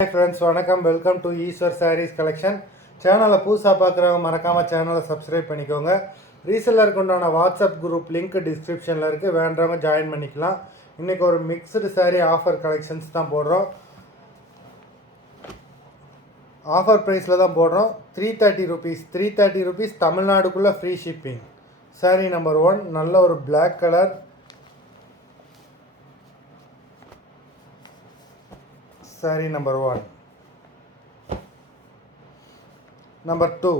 Hi friends, வணக்கம். Welcome to Eswar Sarees collection. சேனலை புதுசாக பார்க்குறவங்க மறக்காமல் சேனலை சப்ஸ்கிரைப் பண்ணிக்கோங்க. ரீசெல்லருக்கு உண்டான வாட்ஸ்அப் குரூப் லிங்க் டிஸ்கிரிப்ஷனில் இருக்குது, வேண்டவங்க ஜாயின் பண்ணிக்கலாம். இன்றைக்கி ஒரு மிக்ஸ்டு சாரீ ஆஃபர் கலெக்ஷன்ஸ் தான் போடுறோம். ஆஃபர் ப்ரைஸில் தான் போடுறோம். 330 rupees தமிழ்நாடுக்குள்ளே ஃப்ரீ ஷிப்பிங். சாரீ நம்பர் 1 நல்ல ஒரு black colour. Sari number 1. Number 2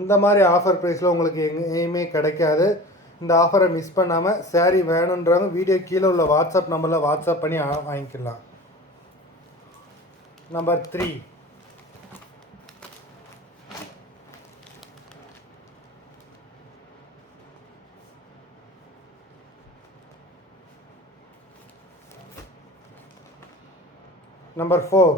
இந்த மாதிரி ஆஃபர் ப்ரைஸில் உங்களுக்கு எங்கேயுமே கிடைக்காது. இந்த ஆஃபரை மிஸ் பண்ணாமல் சாரீ வேணுன்றவங்க வீடியோ கீழே உள்ள வாட்ஸ்அப் நம்பரில் வாட்ஸ்அப் பண்ணி வாங்கிக்கலாம். நம்பர் 3 நம்பர் 4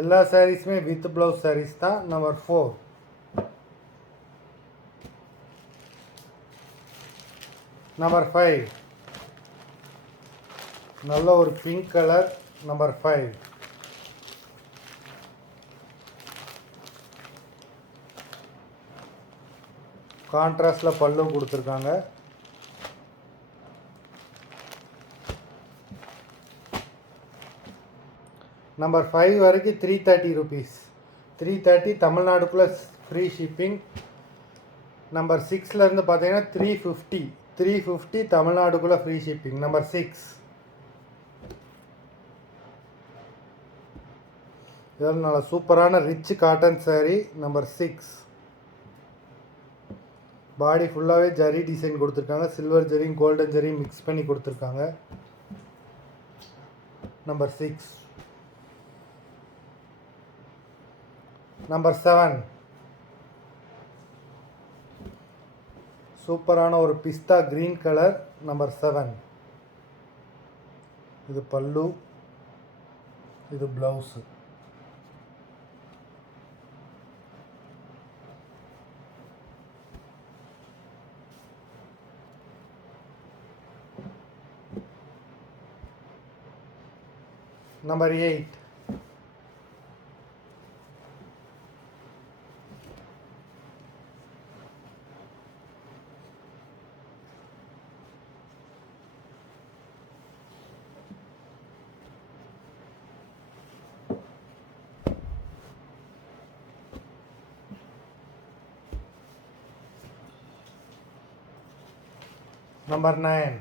எல்லா சாரீஸுமே வித் ப்ளவுஸ் சாரீஸ் தான். நம்பர் 4 நம்பர் 5 நல்ல ஒரு பிங்க் கலர். நம்பர் 5 கான்ட்ராஸ்டில் பல்லு கொடுத்துருக்காங்க. நம்பர் 5 வரைக்கும் 330 rupees. 330 தமிழ்நாடுக்குள்ளே ஃப்ரீ ஷிப்பிங். நம்பர் 6லேருந்து பார்த்தீங்கன்னா 350 தமிழ்நாடுக்குள்ளே ஃப்ரீ ஷிப்பிங். நம்பர் 6 இதெல்லாம் நல்ல சூப்பரான ரிச் காட்டன் சாரீ. நம்பர் 6 பாடி ஃபுல்லாகவே ஜரி டிசைன் கொடுத்துருக்காங்க. சில்வர் ஜரியும் கோல்டன் ஜரியும் மிக்ஸ் பண்ணி கொடுத்துருக்காங்க. நம்பர் 6. நம்பர் 7 சூப்பரான ஒரு பிஸ்தா கிரீன் கலர். நம்பர் 7 இது பல்லு, இது ப்ளவுஸு. நம்பர் 8 நம்பர் 9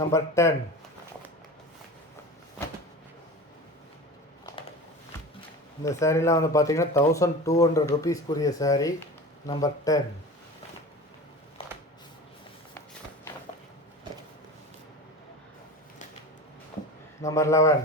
நம்பர் 10 இந்த சாரீலாம் வந்து பார்த்தீங்கன்னா 1200 rupeesக்குரிய sari. Number 10 number 11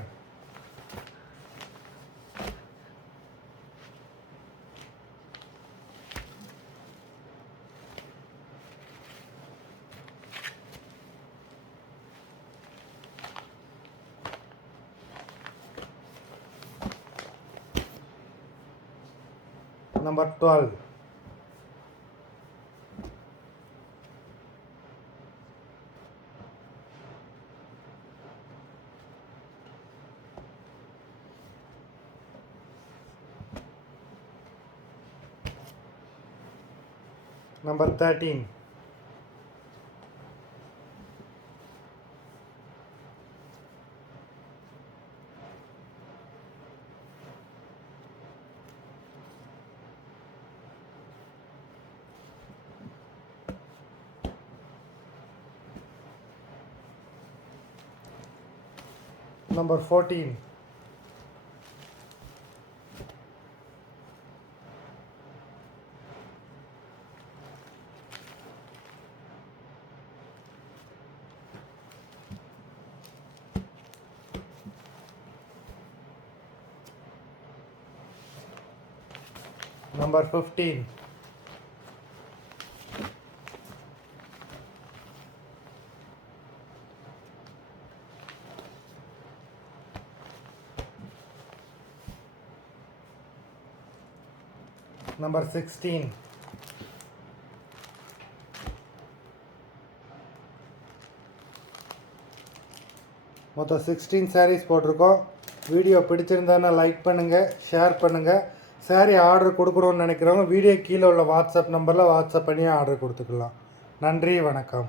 number 12 number 13 number 14 number 15. Number 16. மொத்தம் 16 சாரீஸ் போட்டிருக்கோம். வீடியோ பிடிச்சிருந்தானா லைக் பண்ணுங்கள், ஷேர் பண்ணுங்கள். சாரீ ஆர்டர் கொடுக்கணுன்னு நினைக்கிறவங்க வீடியோ கீழே உள்ள வாட்ஸ்அப் நம்பரில் வாட்ஸ்அப் பண்ணி ஆர்டர் கொடுத்துக்கலாம். நன்றி, வணக்கம்.